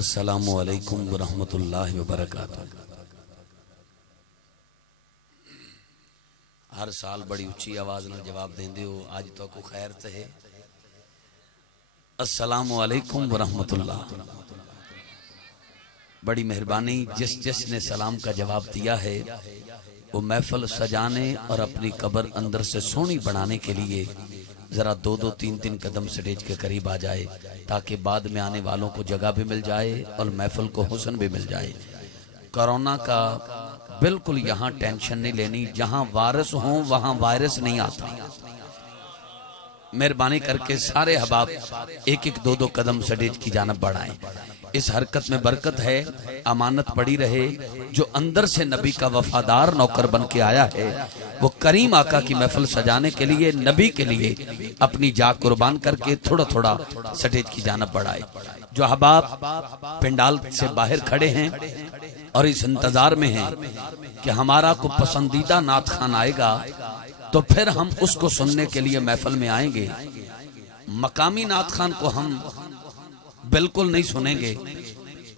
अस्सलामु अलैकुम वरहमतुल्लाहि वबरकातुहू। हर साल बड़ी उच्ची आवाज में जवाब देंदे हो, आज तो को खैर से है। अस्सलामु अलैकुम वरहमतुल्लाह। बड़ी मेहरबानी। जिसने सलाम का जवाब दिया है वो महफिल सजाने और अपनी कब्र अंदर से सोहनी बनाने के लिए जरा दो दो तीन तीन कदम स्टेज के करीब आ जाए, ताकि बाद में आने वालों को जगह भी मिल जाए और महफिल को हुस्न भी मिल जाए। कोरोना का बिल्कुल यहाँ टेंशन नहीं लेनी, जहाँ वायरस हो वहाँ वायरस नहीं आता। मेहरबानी करके सारे अहबाब एक एक दो दो कदम स्टेज की जानिब बढ़ाएं। इस हरकत में बरकत है, अमानत पड़ी रहे। जो अंदर से नबी का वफादार नौकर बन के आया है वो करीम आका की महफिल सजाने के लिए, नबी के लिए अपनी जान कुर्बान करके थोड़ा थोड़ा स्टेज की जानिब बढ़ाए। जो अहबाब पंडाल से बाहर खड़े हैं और इस इंतजार में हैं कि हमारा को पसंदीदा नात खान आएगा तो फिर हम उसको सुनने के लिए महफिल में आएंगे। मकामी नात खान को हम बिल्कुल नहीं सुनेंगे,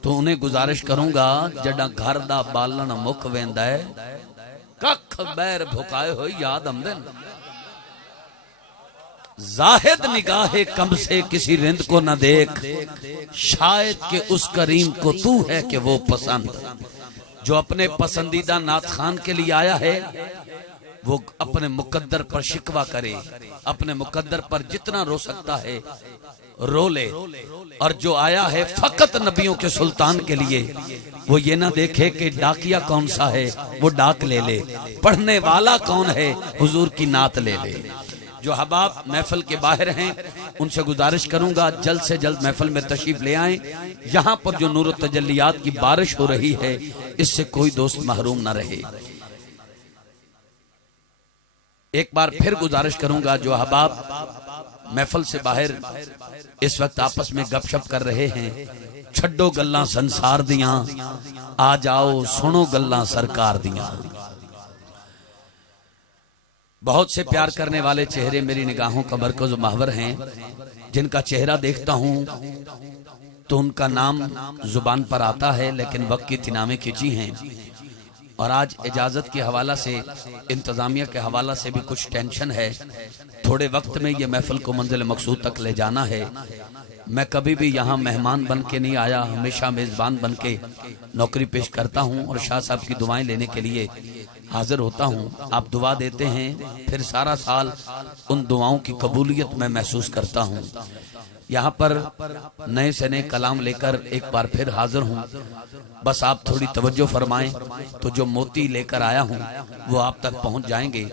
तो उन्हें गुजारिश करूंगा जड़ा घर दा बालन मुक वेंदा है कख बैर भुकाए हो याद आमदन। जाहिद निगाहे कम से किसी रिंद को न देख, शायद के उस करीम को तू है कि वो पसंद। जो अपने पसंदीदा नात खान के लिए आया है वो अपने मुकद्दर पर शिकवा करे, अपने मुकद्दर पर जितना रो सकता है रो ले। और जो आया है फकत नबियों के सुल्तान के लिए, वो ये ना देखे कि डाकिया कौन सा है, वो डाक ले ले। पढ़ने वाला कौन है, हुजूर की नात ले ले। जो हबाब महफिल के बाहर हैं उनसे गुजारिश करूंगा जल्द से जल्द महफिल में तशरीफ ले आएं। यहाँ पर जो नूर तजल्लियात की बारिश हो रही है इससे कोई दोस्त महरूम ना रहे। एक बार फिर गुजारिश करूंगा जो अहबाब महफिल से बाहर इस वक्त आपस में गपशप कर रहे हैं, छड्डो गल्लां संसार दियां, आ जाओ सुनो गल्लां सरकार दियां। बहुत से प्यार करने वाले चेहरे मेरी निगाहों का मरकज़ महवर हैं। जिनका चेहरा देखता हूं तो उनका नाम जुबान पर आता है, लेकिन वक्त की तिनामे खिंची हैं। और आज इजाजत के हवाला से, इंतजामिया के हवाला से भी कुछ टेंशन है। थोड़े वक्त में ये महफिल को मंजिल मकसूद तक ले जाना है। मैं कभी भी यहाँ मेहमान बन के नहीं आया, हमेशा मेजबान बन के नौकरी पेश करता हूँ और शाह साहब की दुआएं लेने के लिए हाजिर होता हूँ। आप दुआ देते हैं, फिर सारा साल उन दुआओं की कबूलियत मैं महसूस करता हूँ। यहाँ पर नए से नए कलाम लेकर एक बार फिर हाजिर हूँ। बस आप थोड़ी तवज्जो फरमाएं तो जो मोती लेकर आया हूँ वो आप तक पहुँच जाएंगे।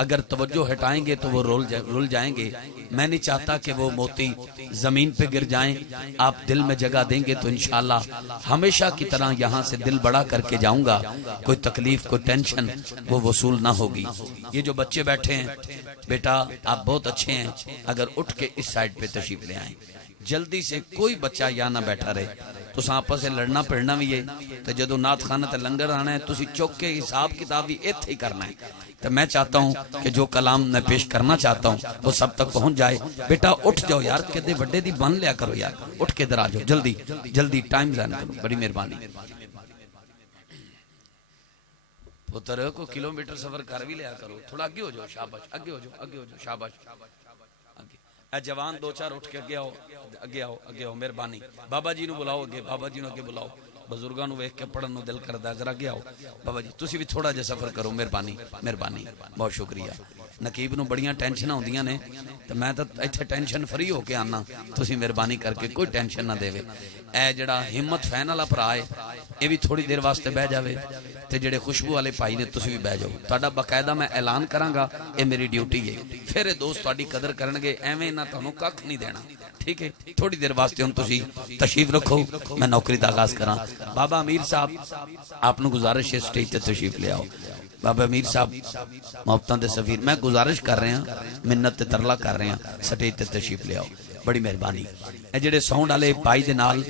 अगर तवज्जो हटाएंगे तो वो रुल जाएंगे। मैं नहीं चाहता कि वो मोती जमीन पे गिर जाएं। आप दिल में जगह देंगे तो इंशाअल्लाह हमेशा की तरह यहाँ से दिल बड़ा करके जाऊंगा। कोई तकलीफ, कोई टेंशन वो वसूल ना होगी। ये जो बच्चे बैठे हैं, बेटा आप बहुत अच्छे हैं, अगर उठ के इस साइड पे तशरीफ ले आए। जल्दी से कोई बच्चा यहाँ ना बैठा रहे, तो आपस से लड़ना भिड़ना भी है। तो जो नात खाना ते लंगर आना है, तुसी चुक के हिसाब किताब भी इत्थे ही करना है। तो मैं चाहता हूँ कि जो कलाम मैं पेश करना चाहता हूँ वो सब तक पहुँच जाए। बेटा उठ जाओ यार, कहते बड़े दी बन लिया करो यार, उठ के इधर आ जाओ जल्दी जल्दी, टाइम जाना करो, बड़ी मेहरबानी। पुत्र को किलोमीटर सफर कर भी लिया करो, थोड़ा आगे हो जाओ, शाबाश, आगे हो जाओ, आगे हो जाओ, शाबाश। आगे जवान दो चार उठ के आगे आओ, आगे आओ, आगे आओ, मेहरबानी। बाबा जी नु बुलाओ अगे, बाबा जी नु अगे बुलाओ। बजुर्गों को वेख के पढ़न नु दिल करदा, जरा आगे आओ। बाबा जी तुसी भी थोड़ा जिहा सफर करो, मेहरबानी मेहरबानी, बहुत शुक्रिया। नकीब नु बड़ियां टेंशन आउंदियां ने, तो मैं तो इत्थे टेंशन फ्री हो के आना। तुसी मेहरबानी करके कोई टेंशन ना देवे। ए जड़ा हिम्मत फैन वाला भरा है ये भी थोड़ी देर वास्ते बह जावे, ते जेड़े खुशबू वाले भाई ने तुसी भी बह जाओ। तुहाडा बाकायदा मैं ऐलान करांगा, ये मेरी ड्यूटी है। फिर ये दोस्त तुहाडी कदर करनगे, एवें ना तुहानूं कख नहीं देना, ठीक है। थोड़ी देर वास्ते हुण तुसी तशरीफ रखो, मैं नौकरी दा आगाज करां। बाबा अमीर साहब आपनूं गुजारिश है स्टेज ते तशरीफ ले आओ। बाबा अमीर साहब मोहब्बतां दे सफीर, मैं गुजारिश कर रहा, मिन्नत ते तरला कर रहा, स्टेज ते तशरीफ ले आओ, बड़ी मेहरबानी। ए जेड़े साउंड वाले भाई दे नाल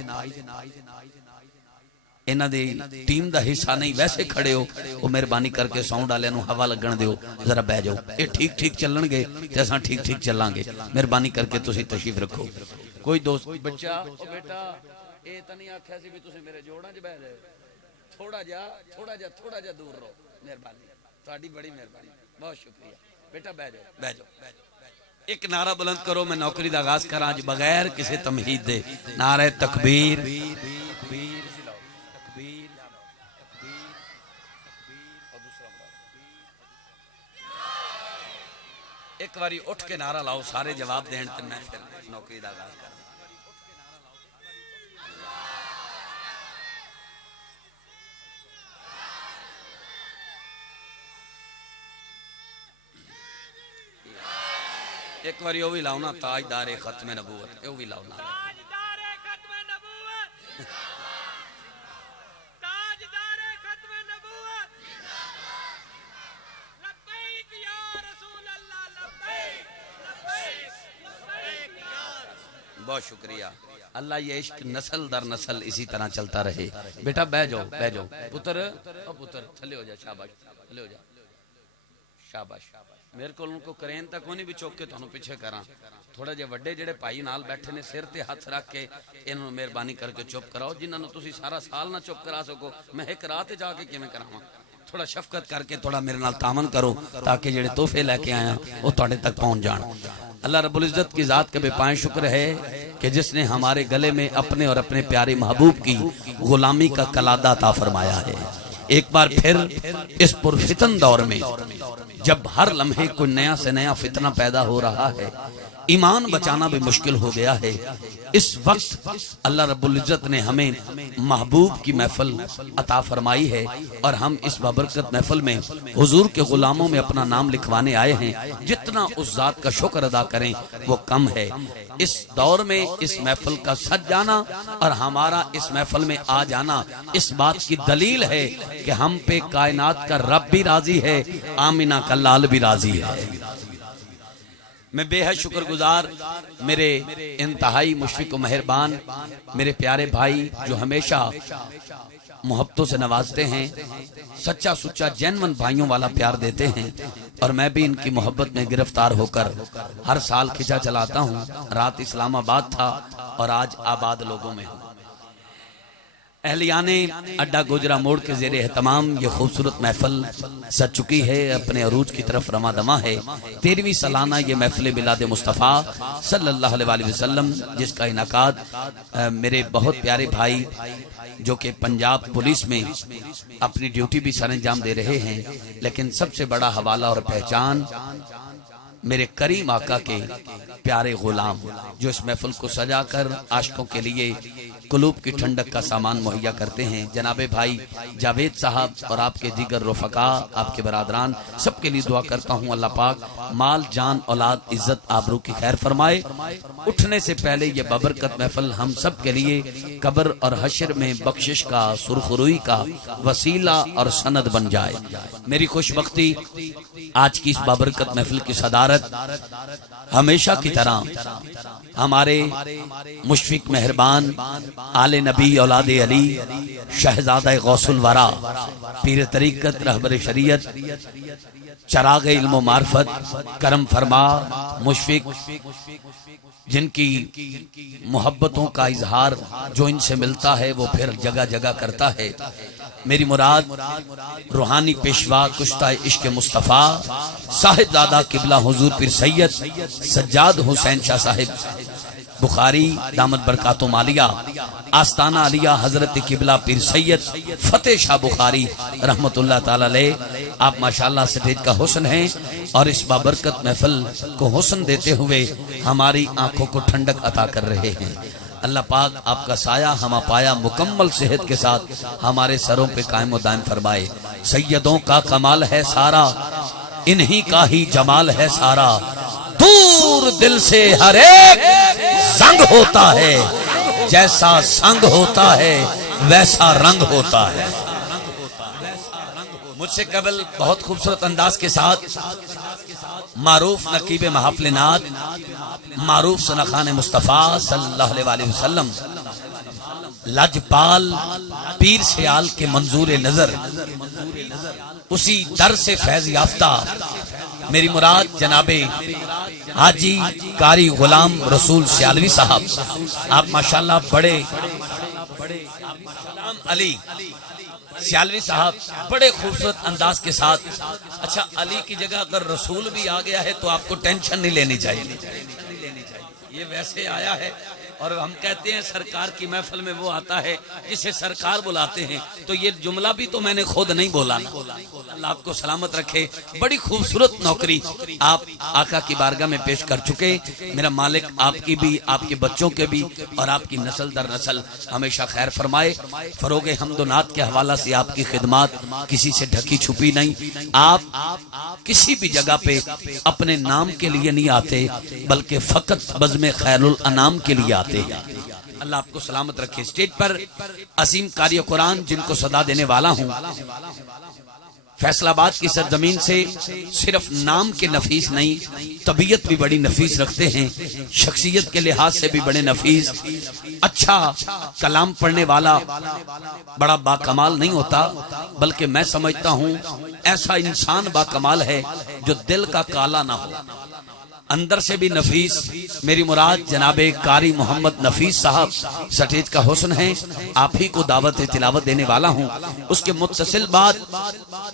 इन्हां दी टीम दा हिस्सा नहीं, वैसे खड़े हो, वो मेहरबानी करके साउंड वालियां नूं हवा लगन दिओ, जरा बह जाओ। ये ठीक ठीक चलणगे ते असां ठीक ठीक चलांगे। मेहरबानी करके तुसीं तशरीफ रखो। कोई दोस्त बच्चा, ओ बेटा ये तो नहीं आख्या सी भी तुसीं मेरे जोड़ां च बह जाओ, थोड़ा जा दूर रहो। मेहरबानी, तुहाडी बड़ी मेहरबानी, बहुत शुक्रिया बेटा। बह जाओ, बह जाओ। एक नारा बुलंद करो, मैं नौकरी का आगाज करा अज बगैर किसी तमहीद दे। नारे तकबीर। एक बारी उठ के नारा लाओ, सारे जवाब देन ते मैं फिर नौकरी का आगाज करा। एक बार वो भी लाओ ना, ताजदारे खत्म नबूवत, वो भी लाओ ना। ताजदारे खत्म नबूवत, ताजदारे खत्म नबूवत, लब्बैक या रसूल अल्लाह, लब्बैक लब्बैक लब्बैक या रसूल। बहुत शुक्रिया अल्लाह, ये इश्क नस्ल दर नस्ल इसी तरह चलता रहे। बेटा बह जाओ, बह जाओ पुत्र, ओ पुत्र थले हो जा, शाबाश थले हो जा, शाबाश। मेरे को उनको करेन तक नहीं भी चुक के तुहानू पीछे करा। थोड़ा जे वड्डे जेड़े भाई नाल बैठे ने सिर ते हाथ रख के इन्हों मेहरबानी करके चुप कराओ। जिन्होंने तुसी सारा साल ना चुप करा सको, मैं एक रात जाके किवें करावां? थोड़ा शफकत करके थोड़ा मेरे नाल तामन करो ताकि जेड़े तोहफे लेके आया वो तुहाडे तक पहुंच जान। अल्लाह रब्बुल इज्जत की जात का बेपाया शुक्र है कि जिसने हमारे गले में अपने और अपने प्यारे महबूब की गुलामी का कलादा अता फरमाया है। एक बार फिर इस पुरफितन दौर में जब हर लम्हे कोई नया से नया फितना पैदा हो रहा है, ईमान बचाना भी मुश्किल हो गया है, इस वक्त अल्लाह रब्बुल इज्जत ने हमें महबूब की महफिल अता फरमाई है और हम इस बाबरकत महफिल में हुजूर के गुलामों में अपना नाम लिखवाने आए हैं। जितना उस जात का शुक्र अदा करें वो कम है। इस दौर में इस महफिल का सज जाना और हमारा इस महफिल में आ जाना इस बात की दलील है कि हम पे कायनात का रब भी राजी है, आमिना का लाल भी राजी है। मैं बेहद शुक्रगुजार मेरे इंतहाई मुशफिक मेहरबान मेरे प्यारे भाई जो हमेशा मोहब्बतों से नवाजते हैं, सच्चा सुच्चा जेन्युइन भाइयों वाला प्यार देते हैं और मैं भी इनकी मोहब्बत में गिरफ्तार होकर हर साल खिंचा चलाता हूँ। रात इस्लामाबाद था और आज आबाद लोगों में हूँ। अहलियाने अड्डा गोजरा मोड़ के जेर एहतमाम ये खूबसूरत महफिल सज चुकी है, अपने अरूज की तरफ रमा दमा है। 13वीं सालाना ये महफिल मिलाद मुस्तफ़ा सल्लल्लाहु अलैहि वसल्लम जिसका इनाकाद मेरे बहुत प्यारे भाई जो कि पंजाब पुलिस में अपनी ड्यूटी भी सरंजाम दे रहे हैं, लेकिन सबसे बड़ा हवाला और पहचान मेरे करीम आका के प्यारे गुलाम जो इस महफिल को सजाकर आशिकों के लिए कुलूब की ठंडक का सामान मुहैया करते हैं। जनाबे भाई जावेद साहब और आपके दीगर रफ़का, आपके बरादरान, सबके लिए दुआ करता हूँ अल्लाह पाक माल जान औलाद इज्जत आबरू की खैर फरमाए। उठने से पहले ये बबरकत महफिल हम सब के लिए कब्र और हश्र में बख्शिश का, सुरखरुई का वसीला और सनद बन जाए। मेरी खुशबख्ती आज की इस बबरकत महफिल की सदारत हमेशा की तरह हमारे मुशफिक मेहरबान आले नबी औलादे अली शहजादा गौसुल वरा पीर तरीकत रहबर शरीयत चराग इल्म मार्फत करम फरमा मुशफिक जिनकी मोहब्बतों का इजहार जो इनसे मिलता है वो फिर जगह जगह करता है। मेरी मुराद रूहानी पेशवा कुश्ता इश्क मुस्तफ़ा साहिबजादा किबला हुजूर पीर सैयद सज्जाद हुसैन शाह साहिब बुखारी दामद बरकातो मालिया आस्ताना अलिया हजरत किबला पीर सैयद फतेह शाह बुखारी रहमतुल्लाह ताला अलैह। आप माशाल्लाह स्टेज का हुस्न हैं और इस बाबरकत महफिल को हुस्न देते हुए हमारी आंखों को ठंडक अता कर रहे हैं। अल्लाह पाक आपका साया हम पाया मुकम्मल सेहत के साथ हमारे सरों पे कायम दायम फरमाए। सैयदों का कमाल है सारा, इन्हीं का ही जमाल है सारा, दूर दिल से हर एक संग होता है, जैसा संग होता है वैसा रंग होता है। मुझसे कबल बहुत खूबसूरत अंदाज के साथ मारूफ नकीब महफिल नाद मारूफ सनखान मुस्तफ़ा सल्लल्लाहु अलैहि वसल्लम लजपाल पीर सियाल के मंजूर नजर उसी दर से फैज याफ्ता मेरी मुराद जनाबे हाजी कारी गुलाम रसूल सियालवी साहब, आप माशाल्लाह बड़े अली सियालवी साहब बड़े खूबसूरत अंदाज के साथ। अच्छा, अली की जगह अगर रसूल भी आ गया है तो आपको टेंशन नहीं लेनी चाहिए, ये वैसे आया है। और हम कहते हैं सरकार की महफिल में वो आता है जिसे सरकार बुलाते हैं, तो ये जुमला भी तो मैंने खुद नहीं बोला ना। अल्लाह आपको सलामत रखे। बड़ी खूबसूरत नौकरी आप आका की बारगाह में पेश कर चुके। मेरा मालिक आपकी भी, आपके बच्चों के भी और आपकी नस्ल दर नस्ल हमेशा खैर फरमाए। फरोगे हमदोनात के हवाला से आपकी खिदमत किसी से ढकी छुपी नहीं। आप किसी भी जगह पे अपने नाम के लिए नहीं आते, बल्कि फकत बज़्म खैरुल अनाम के लिए आते। अल्लाह आपको सलामत रखे। स्टेज पर असीम कारी कुरान जिनको सदा देने वाला हूँ, फैसलाबाद की सरजमीन से सिर्फ नाम के नफीस नहीं, तबीयत भी बड़ी नफीस रखते हैं, शख्सियत के लिहाज से भी बड़े नफीस। अच्छा कलाम पढ़ने वाला बड़ा बाकमाल नहीं होता, बल्कि मैं समझता हूँ ऐसा इंसान बाकमाल है जो दिल का काला ना हो, अंदर से भी नफीस। मेरी मुराद जनाबे कारी मोहम्मद नफीस साहब सटेज का हुस्न है। आप ही को दावत तिलावत देने वाला हूँ। उसके मुत्तसिल बाद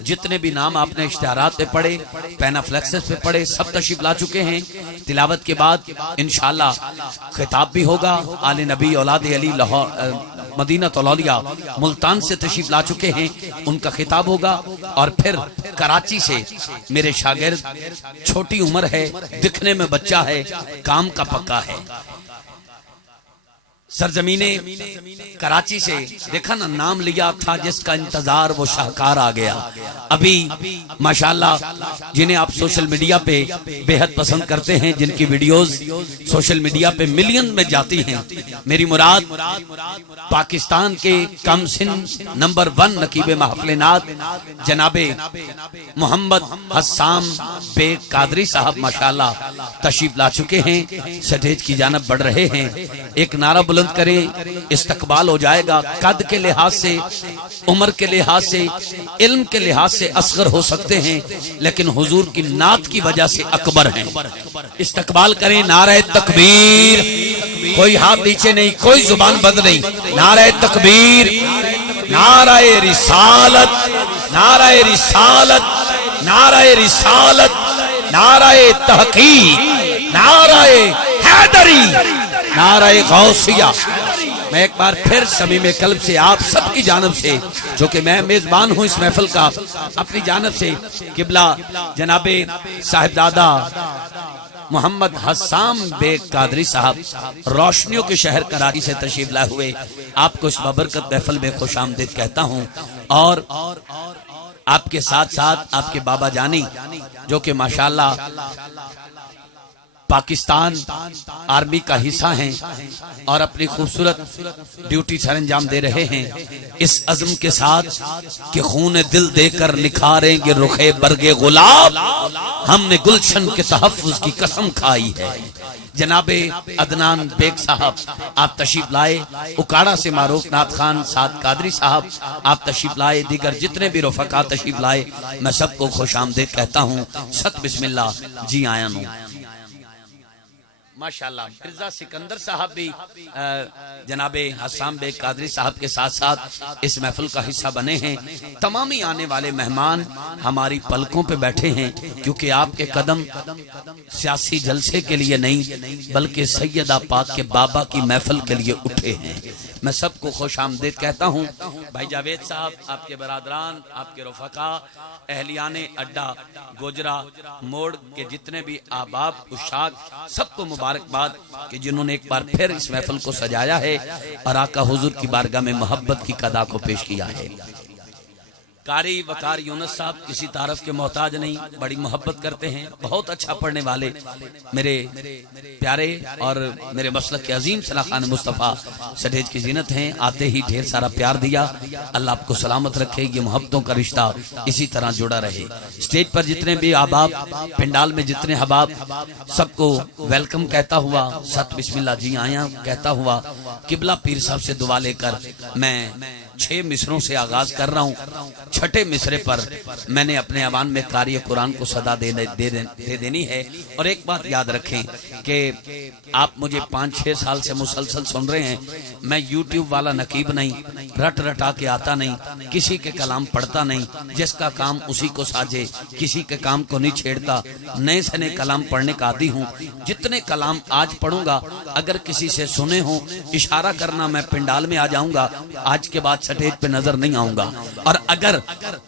जितने भी नाम आपने इश्तिहारात पे पढ़े, पैनाफ्लेक्सेस पे पढ़े, सब तशरीफ ला चुके हैं। तिलावत के बाद इंशाअल्लाह खिताब भी होगा। आले नबी औलाद अली लाहौर मदीना तौलिया मुल्तान से तशरीफ ला चुके हैं, उनका खिताब होगा। और फिर कराची से मेरे शागिर्द, छोटी उम्र है, दिखने में बच्चा है, काम का पक्का है। सरजमीने कराची से देखा ना, नाम लिया था जिसका इंतजार वो शाहकार आ गया। अभी माशाल्लाह जिन्हें आप सोशल मीडिया पे बेहद पसंद करते हैं, जिनकी वीडियोस सोशल मीडिया पे मिलियन में जाती हैं, मेरी मुराद पाकिस्तान के कम सिन नंबर 1 नकीबे महफिल-ए-नात जनाबे मोहम्मद हस्साम बेग कादरी साहब माशाल्लाह तशरीफ ला चुके हैं, स्टेज की जानब बढ़ रहे हैं। एक नारा बुलंद करें, इस्तकबाल हो जाएगा। कद के लिहाज से, उम्र के लिहाज से, इल्म के लिहाज से असगर हो सकते हैं, लेकिन हुजूर की नात की वजह से अकबर हैं। इस्तकबाल करें। नारे तकबीर, कोई हाथ नीचे नहीं, कोई जुबान बंद नहीं। नारे तकबीर, नारे रिसालत, नारे रिसालत, नारे रिसालत, नारे तहकीक, नारे हैदरी, नारे गौसिया। मैं एक बार फिर समीम कल्ब से आप सबकी जानब से, जो कि मैं मेजबान हूं इस महफिल का, अपनी जानब से किबला जनाबे साहिबजादा मोहम्मद हस्साम बेग कादरी साहब रोशनियों के शहर कराची से तशरीफ लाए हुए आपको इस बबरकत महफिल में खुशामदीद कहता हूं। और आपके साथ साथ आपके बाबा जानी, जो कि माशाल्लाह पाकिस्तान आर्मी का हिस्सा हैं और अपनी खूबसूरत ड्यूटी सरंजाम दे रहे हैं, इस अज़्म के साथ कि खून दिल देकर निखारेंगे रुखे बरगे गुलाब, हमने गुलशन के तहफ़्फ़ुज़ की कसम खाई है। जनाबे अदनान बेग साहब आप तशरीफ लाए, उकाड़ा से मारूफ नाथ खान साद कादरी साहब आप तशरीफ लाए, दीगर जितने भी रफ़का तशरीफ लाए, मैं सबको खुशामदीद कहता हूँ। सत बिस्मिल्लाह जी आया हूँ। माशाल्लाह मिर्जा सिकंदर साहब भी जनाबे हस्साम बेग कादरी साहब के साथ साथ इस महफिल का हिस्सा बने हैं। तमाम ही आने वाले मेहमान हमारी पलकों पे बैठे हैं, क्योंकि आपके कदम सियासी जलसे के लिए नहीं, बल्कि सैयदा पाक के बाबा की महफिल के लिए उठे हैं। मैं सबको खुश आमदीद कहता हूँ। भाई जावेद साहब, आपके बरादरान, आपके रफ़का, अहलियाने अड्डा गोजरा मोड़ के जितने भी आबाब उशाक, सबको मुबारकबाद कि जिन्होंने एक बार फिर इस महफिल को सजाया है और आका हुजूर की बारगाह में मोहब्बत की कदा को पेश किया है। कारी वकार यूनुस साहब किसी तारफ के मोहताज नहीं, बड़ी मोहब्बत करते हैं, बहुत अच्छा पढ़ने वाले मेरे प्यारे और मेरे मसलक के अजीम सना खान मुस्तफ़ा सटेज की जीनत हैं। आते ही ढेर सारा प्यार दिया। अल्लाह आपको सलामत रखे, ये मोहब्बतों का रिश्ता इसी तरह जुड़ा रहे। स्टेज पर जितने भी अहबाब, पिंडाल में जितने अहबाब, सबको वेलकम कहता हुआ, सत बिस्मिल्लाह जी आया कहता हुआ, किबला पीर साहब से दुआ लेकर मैं 6 मिसरों से आगाज कर रहा हूँ। छठे मिसरे पर मैंने अपने अवान में कारी कुरान को सदा दे देनी है। और एक बात याद रखें कि आप मुझे 5-6 साल से मुसलसल सुन रहे हैं। मैं यूट्यूब वाला नकीब नहीं, रट रटा के आता नहीं, किसी के कलाम पढ़ता नहीं, जिसका काम उसी को साजे, किसी के काम को नहीं छेड़ता। नए से नए कलाम पढ़ने का आदी हूँ। जितने कलाम आज पढ़ूंगा अगर किसी से सुने हो, इशारा करना, मैं पिंडाल में आ जाऊंगा। आज के बाद स्टेज पे नजर नहीं आऊंगा। और अगर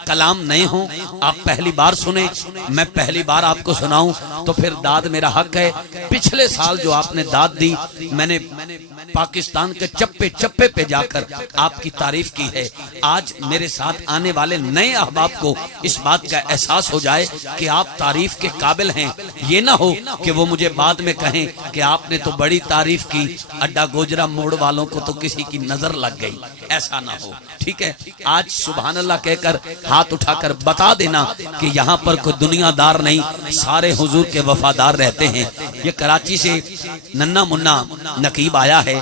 कलाम नए हो, आप पहली बार सुने, मैं पहली बार आपको सुनाऊं, तो फिर दाद मेरा हक है। पिछले साल जो आपने दाद दी, मैंने पाकिस्तान के चप्पे चप्पे पे जाकर आपकी तारीफ की है। आज मेरे साथ आने वाले नए अहबाब को इस बात का एहसास हो जाए कि आप तारीफ के काबिल हैं। ये ना हो कि वो मुझे बाद में कहें कि आपने तो बड़ी तारीफ की, अड्डा गोजरा मोड़ वालों को तो किसी की नजर लग गई। ऐसा ना हो, ठीक है। आज सुभान अल्लाह कहकर हाथ उठाकर बता देना कि यहाँ पर कोई दुनियादार नहीं, सारे हुजूर के वफादार रहते हैं। ये कराची से नन्ना मुन्ना नकीब आया है।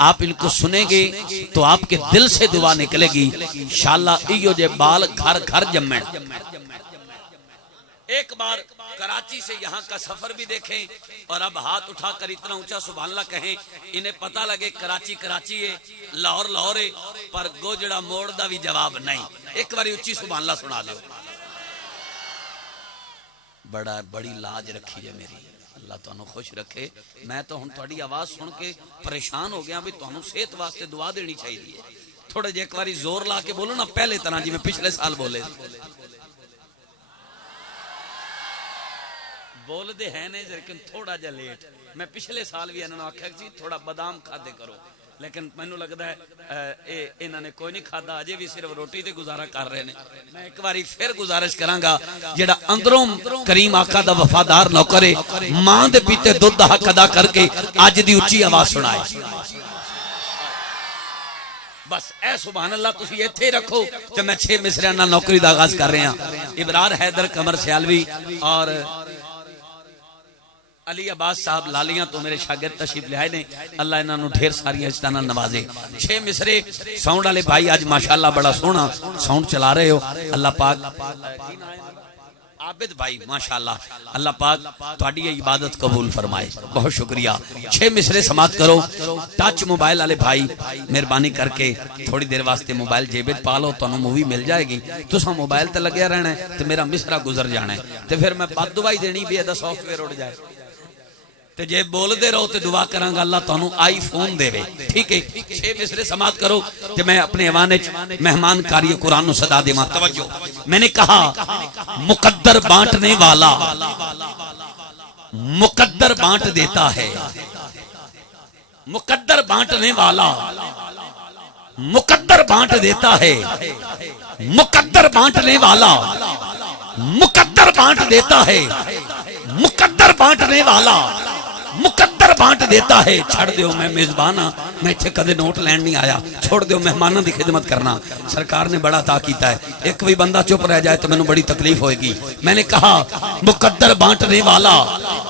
आप इनको सुनेंगे तो आपके दिल से दुआ निकलेगी, शाल्लाह इयो जे बाल घर घर जम्मे। एक बार कराची से यहाँ का सफर भी देखें और अब हाथ उठाकर इतना ऊंचा सुभान अल्लाह कहें, इन्हें पता लगे कराची कराची है, लाहौर लाहौर है, पर गोजड़ा मोड़ दा भी जवाब नहीं। एक बार उच्ची सुभान अल्लाह सुना लो। बड़ी लाज रखी है मेरी, अल्लाह तुहानू खुश रखे। मैं तो हुण तुहाडी आवाज सुन के परेशान हो गया भी तुहानू सेहत वास्ते दुआ देनी चाहिए। थोड़े जे एक बार जोर ला के बोलो ना, पहले तरह जिवें पिछले साल बोले। बोलते हैं ने लेकिन थोड़ा जा लेट। मैं पिछले साल भी इन्होंने आख्या जी थोड़ा बादाम खाते करो, लेकिन मैनू लगता है इन्होंने कोई नहीं खाता, अजे भी सिर्फ रोटी ते गुजारा कर रहे हैं। मैं एक बारी फिर गुजारिश करांगा, जेड़ा अंदरों करीम आका दा वफादार नौकर है, मां दे पीते दुध दा हक अदा करके अज दी उच्ची आवाज सुनाए। बस ए सुभान अल्लाह तुसी इत्थे रखो ते मैं 6 मिसरियां नाल नौकरी दा आगाज कर रहा हां। इबरार हैदर कमर सियालवी और अली अब्बास साहब लालियां तो मेरे शागिर्द तशरीफ ले आए ने। अल्लाह इन्होंने ढेर सारियां इज्जतां नाल नवाजे। 6 मिसरे साउंड वाले भाई आज माशाअल्लाह बड़ा सोहना साउंड चला रहे हो। अल्लाह पाक आबिद भाई माशाअल्लाह, अल्लाह पाक तुहाडी इबादत कबूल फरमाए। बहुत शुक्रिया। 6 मिसरे समाप्त करो। टच मोबाइल वाले भाई मेहरबानी करके थोड़ी देर वास्ते मोबाइल जेब च पा लो, तुहानू मूवी मिल जाएगी। तुसा मोबाइल ते लग्या रहना है ते मेरा मिसरा गुजर जाना है ते फिर मैं बद दुआई देनी भी एदा सॉफ्टवेयर उड़ जाए। ते जे बोलते रहो तो दुआ करांगा अल्लाह तुहानू आईफोन देवे, ठीक है। 6 मिसरे समाप्त करो ते मैं अपने अवाने च मेहमान कारी कुरान नु सदा देवा। तवज्जो, मैंने कहा मुकद्दर बांटने वाला मुकद्दर बांट देता है। मुकद्दर बांटने वाला मुकद्दर बांट देता है। मुकद्दर बांटने वाला मुकद्दर बांट देता है। मुकद्दर बांटने वाला मुकद्दर बांट देता है। छड़ दो, मैं मेजबान हाँ, मैं इत्थे कदे नोट लैन नहीं आया। छोड़ दो, मेहमानों की खिदमत करना सरकार ने बड़ा ता कीता है। एक भी बंदा चुप रह जाए तो मैनू बड़ी तकलीफ होगी। मैंने कहा मुकद्दर बांटने वाला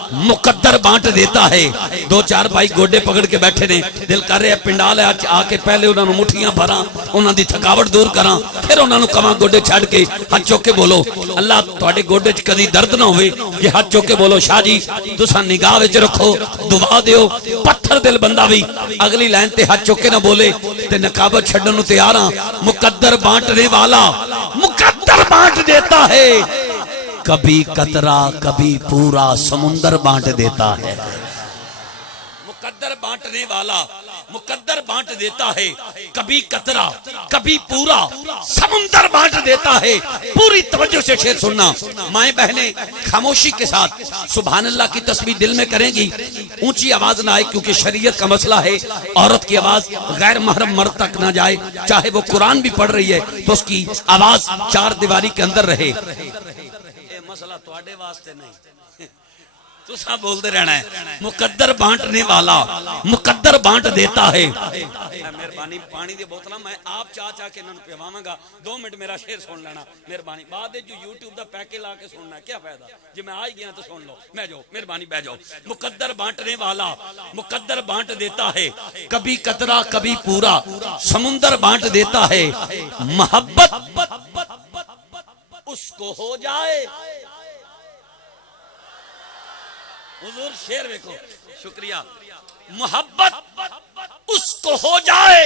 मुकद्दर बांट देता है। 2-4 भाई गोडे पकड़ के बैठे ने, दिल कर रहा पिंडाल आके पहले उन्होंने मुठियां भरा, उन्होंने थकावट दूर करा, फिर उन्होंने कवा गोडे छड़ के हाथ चुक के बोलो अल्लाह तुहाडे गोडे च कदी दर्द ना होवे। ये हाथ चुक के बोलो शाह जी तुसा निगाह विच रखो, दुआ दियो। पत्थर दिल बंदा भी अगली लाइन ते हाथ चुक के ना बोले ते नकाबत छड्डन नूं तैयार हां। मुकद्दर बांटने वाला मुकद्दर बांट देता है। कभी कतरा कभी पूरा समुंदर बांट देता है। मुकद्दर बांटने वाला मुकद्दर बांट देता है। कभी कतरा कभी पूरा समुंदर बांट देता है। पूरी तवज्जो से शेर सुनना। माएं बहनें खामोशी के साथ सुभान अल्लाह की तस्बीह दिल में करेंगी। ऊंची आवाज ना आए क्योंकि शरीयत का मसला है। औरत की आवाज गैर महरम मर्द तक ना जाए, चाहे वो कुरान भी पढ़ रही है तो उसकी आवाज 4 दीवारी के अंदर रहे। मसला तुहाडे वास्ते नहीं, तुसा बोलते रहना है। मुकद्दर बांटने वाला मुकद्दर बांट देता है। मेहरबानी पानी दी बोतल मैं आप चाह चाह के इन्होंने पिवावांगा। 2 मिनट मेरा शेर सुन लेना मेहरबानी। बाद जो यूट्यूब का पैके ला के सुनना क्या फायदा, जो मैं आ ही गया तो सुन लो। मैं जाओ मेहरबानी बह जाओ। मुकद्दर बांटने वाला मुकद्दर बांट देता है, कभी कतरा कभी पूरा समुंदर बांट देता है। मोहब्बत उसको हो जाए। हुजूर शेर देखो, शुक्रिया। मोहब्बत उसको हो जाए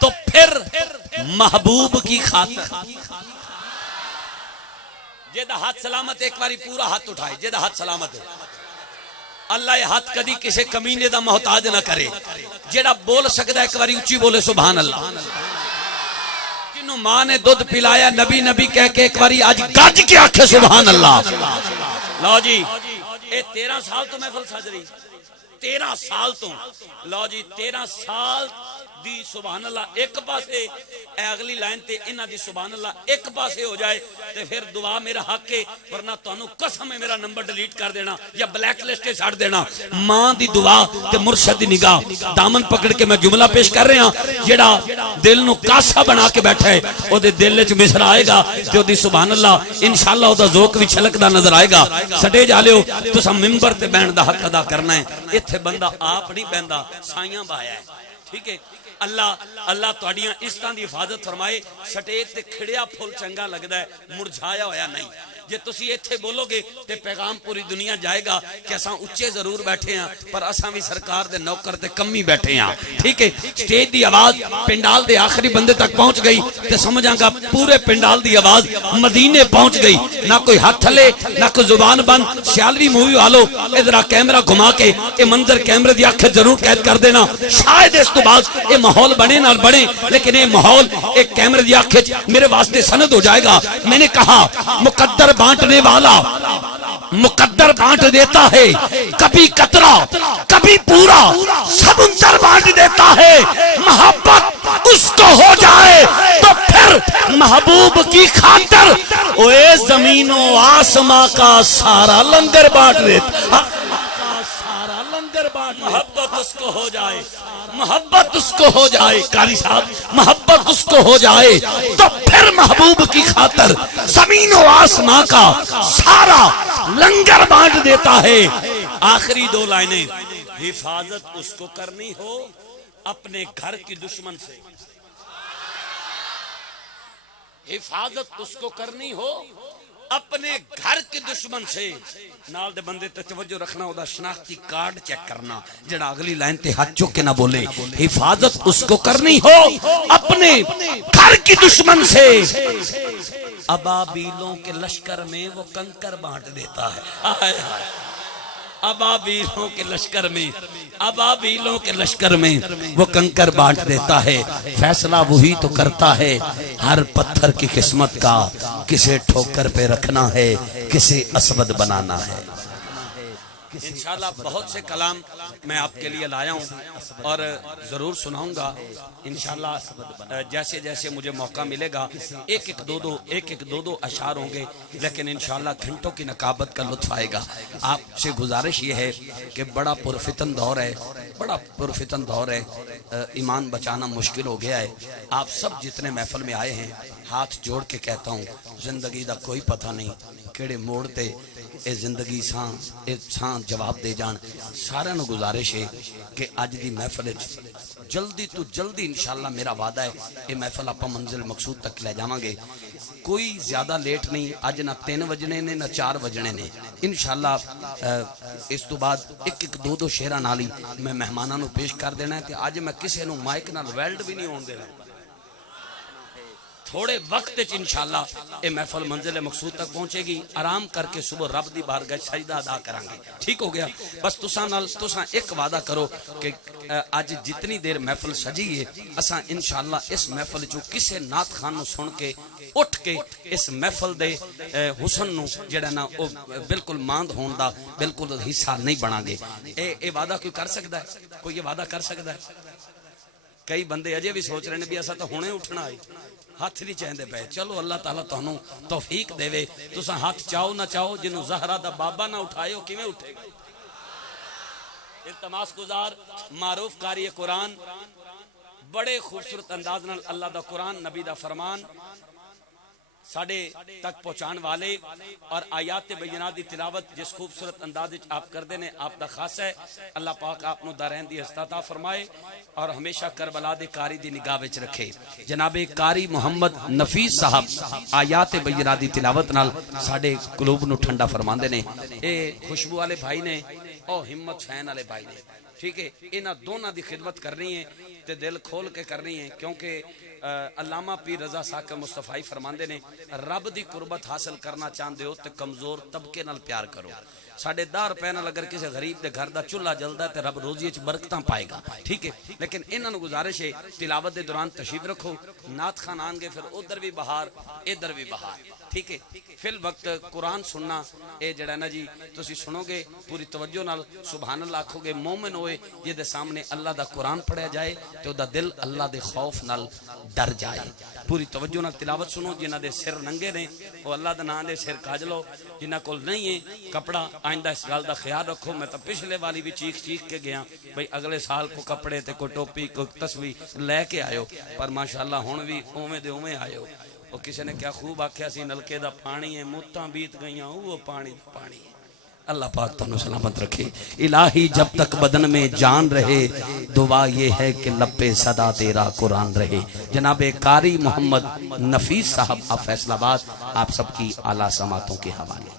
तो फिर महबूब की खातिर जेदा हाथ सलामत, एक बारी पूरा हाथ उठाए जेदा हाथ सलामत है। अल्लाह ये हाथ कदी किसी कमीने दा मोहताज ना करे। जेड़ा बोल सकदा एक बारी उच्ची बोले सुभान अल्लाह। जिन्हों मां ने दूध पिलाया नबी नबी कह के एक बारी आज गज के आखे सुभान अल्लाह। लो जी ये 13 साल तो महफिल सज रही, 13 साल तो। लो जी 13 साल दी सुभान अल्लाह एक पासे, अगली लाइन ते इन्हां दी सुभान अल्लाह एक पासे हो जाए ते फिर दुआ मेरा हक है, वरना तुहानू कसम है मेरा नंबर डिलीट कर देना या ब्लैक लिस्ट से छड़ देना। मां दी दुआ ते मुर्शद दी निगाह दामन पकड़ के मैं जुमला पेश कर रहा। जेड़ा दिल नू कासा बना के बैठा है ओदे दिल विच मिसरा आएगा ते ओदी सुभान अल्लाह इंशाअल्लाह ओदा ज़ौक भी छलकदा नजर आएगा। सटे जा लियो तुसां मिंबर ते बैठण दा हक अदा करना है। इत्थे बंदा आप नहीं बहंदा, साइयां बाया है। ठीक है अल्लाह अल्लाह तुहाडियां इज्जतां दी हिफाजत फरमाए। स्टेज ते खिड़िया फुल चंगा लगदा है, मुरझाया होया नहीं। जे तुसी इत्थे बोलोगे ते पैगाम पूरी दुनिया जाएगा कि असां उच्चे जरूर बैठे हैं पर असां भी सरकार दे नौकर ते कमी बैठे हैं। ठीक है स्टेज दी आवाज पिंडाल दे आखिरी बंदे तक पहुंच गई ते समझांगा पूरे पिंडाल दी आवाज मदीने पहुंच गई। ना कोई हाथ थले ना कोई जुबान बंद। सियालवी मूवी वालों इधर कैमरा घुमा के ये मंजर कैमरे दी अख जरूर कैद कर देना। शायद इस तो बाद ये माहौल बने ना बने, लेकिन ये माहौल एक कैमरे की आंख मेरे वास्ते सनद हो जाएगा। मैंने कहा मुकद्दर बांटने वाला मुकद्दर बांट देता है, कभी कतरा कभी पूरा समुंदर बांट देता है। मोहब्बत उसको हो जाए तो फिर महबूब की खातिर ओए जमीनों आसमां का सारा लंगर बांट देता। मोहब्बत उसको हो जाए, मोहब्बत उसको हो जाए। कारी साहब मोहब्बत उसको हो जाए तो फिर महबूब की खातिर जमीन और आसमां का सारा लंगर बांट देता है। आखिरी 2 लाइनें, हिफाजत उसको करनी हो अपने घर की दुश्मन से, हिफाजत उसको करनी हो अपने घर के दुश्मन से। नाल दे बंदे ते तवज्जो रखना, ओदा शनाख्ती कार्ड चेक करना जेड़ा अगली लाइन ते हाथ चुक के ना बोले। हिफाजत उसको करनी हो अपने घर की दुश्मन से। अबाबीलों के लश्कर में वो कंकर बांट देता है। अबाबीलों के लश्कर में, अबाबीलों के लश्कर में वो कंकर बांट देता है। फैसला वही तो करता है हर पत्थर की किस्मत का, किसे ठोकर पे रखना है किसे असवद बनाना है। इंशाल्लाह बहुत से कलाम मैं आपके लिए लाया हूँ और जरूर सुनाऊंगा इंशाल्लाह। जैसे जैसे मुझे मौका मिलेगा एक एक दो अशार होंगे, लेकिन इंशाल्लाह घंटों की नकाबत का लुत्फ आएगा। आपसे गुजारिश ये है कि बड़ा पुरफितन दौर है, बड़ा पुरफितन दौर है। ईमान बचाना मुश्किल हो गया है। आप सब जितने महफिल में आए हैं हाथ जोड़ के कहता हूँ, जिंदगी का कोई पता नहीं केड़े मोड़ ते ए जिंदगी सां जवाब दे जान। सारे नूं गुजारिश है कि अज की महफिल जल्दी तो जल्दी इंशाल्लाह मेरा वादा है ये महफिल आप मंजिल मकसूद तक ले जावांगे। कोई ज्यादा लेट नहीं, अज ना 3 बजने ने ना 4 बजने ने। इंशाल्लाह इस तो बाद एक दो शेरां नाल ही मैं मेहमानां नूं पेश कर देना है। अज मैं किसी नूं माइक नाल वेल्ड भी नहीं होण देना। थोड़े वक्त इंशाल्लाह ये महफिल मंजिल मकसूद तक पहुंचेगी। आराम करके सुबह रब दी बारगाह सजदा अदा करांगे। ठीक हो गया। बस तुसां एक वादा करो कि आज जितनी देर महफिल सजी है असां इंशाल्लाह इस महफिल चो किसी नात खान नूं सुन के उठ के इस महफिल दे हुसन नूं जेड़ा ना ओ बिल्कुल मांद होण दा बिल्कुल हिस्सा नहीं बनांगे। ए वादा कोई कर सकदा है? कोई ये वादा कर सकदा है? कई बंदे अजे भी सोच रहे हैं भी असा तो हुणे उठना है, हाथ नहीं चाहते पे। चलो अल्लाह ताला तुहानू तौफीक देवे, तुसा हाथ चाहो ना चाहो, जिन्हों ज़हरा दा बाबा ना उठाए वो किवें उठेगा। इल्तमास गुजार मारूफ कारी कुरान बड़े खूबसूरत अंदाज नाल अल्लाह दा कुरान नबी दा फरमान साढ़े तक पहुँचाने वाले और आयात बय्यनात दी तिलावत जिस खूबसूरत अंदाज आप करते हैं, आपका खास है। अल्लाह पाक आपनू दारैन दी हस्ता फरमाए और हमेशा करबला दे कारी दी निगाह विच रखे। जनाबे कारी मुहम्मद नफीस साहब आयात बय्यनात दी तिलावत नाल साढ़े कुलूब नू ठंडा फरमाते हैं। ये खुशबू वाले भाई ने और हिम्मत फैन वाले भाई ने, ठीक है, इन्हां दोनों की खिदमत करनी है तो दिल खोल के करनी है, क्योंकि अल्लामा पीर रजा साकिब मुस्तफाई फरमाते ने रब की कुर्बत हासिल करना चाहते हो तो कमजोर तबके नाल प्यार करो। साढ़े 10 रुपए नाल अगर किसी गरीब के घर का चूल्हा जलता है तो रब रोजी बरकत पाएगा, ठीक है। लेकिन इन्होंने गुजारिश है तिलावत के दौरान तशरीफ रखो, नात खान आएंगे फिर उधर भी बहार इधर भी बहार, ठीक है। फिल वक्त कुरान सुनना ये जड़ा ना जी तुसी सुनोगे पूरी तवज्जो नाल सुभान अल्लाह आखोगे, मोमिन होए जिहदे सामने अल्लाह दा कुरान पढ़िया जाए तो उहदा दिल अल्लाह दे खौफ नाल डर जाए। पूरी तवज्जो नाल तिलावत सुनो। जिन्हां दे सिर नंगे ने वो अल्लाह दे नाम दे सिर काज लो, जिन्हां कोल नहीं है कपड़ा आइंदा इस गल का ख्याल रखो। मैं तो पिछले वाली भी चीख चीख के गया भाई अगले साल को कपड़े ते कोई टोपी कोई तस्वीर लैके आयो, पर माशाअल्लाह हुण भी उवें दे उवें आयो। वो किसी ने क्या खूब आख्या सी नलके दा पानी है, मुत्तां बीत गईयां वो पानी पानी है। अल्लाह पाक तुहानू सलामत रखे। इलाही जब तक बदन में जान रहे दुआ ये है कि लब्बे सदा तेरा कुरान रहे। जनाबे कारी मोहम्मद नफीस साहब आप फैसलाबाद आप सबकी आला समातों के हवाले।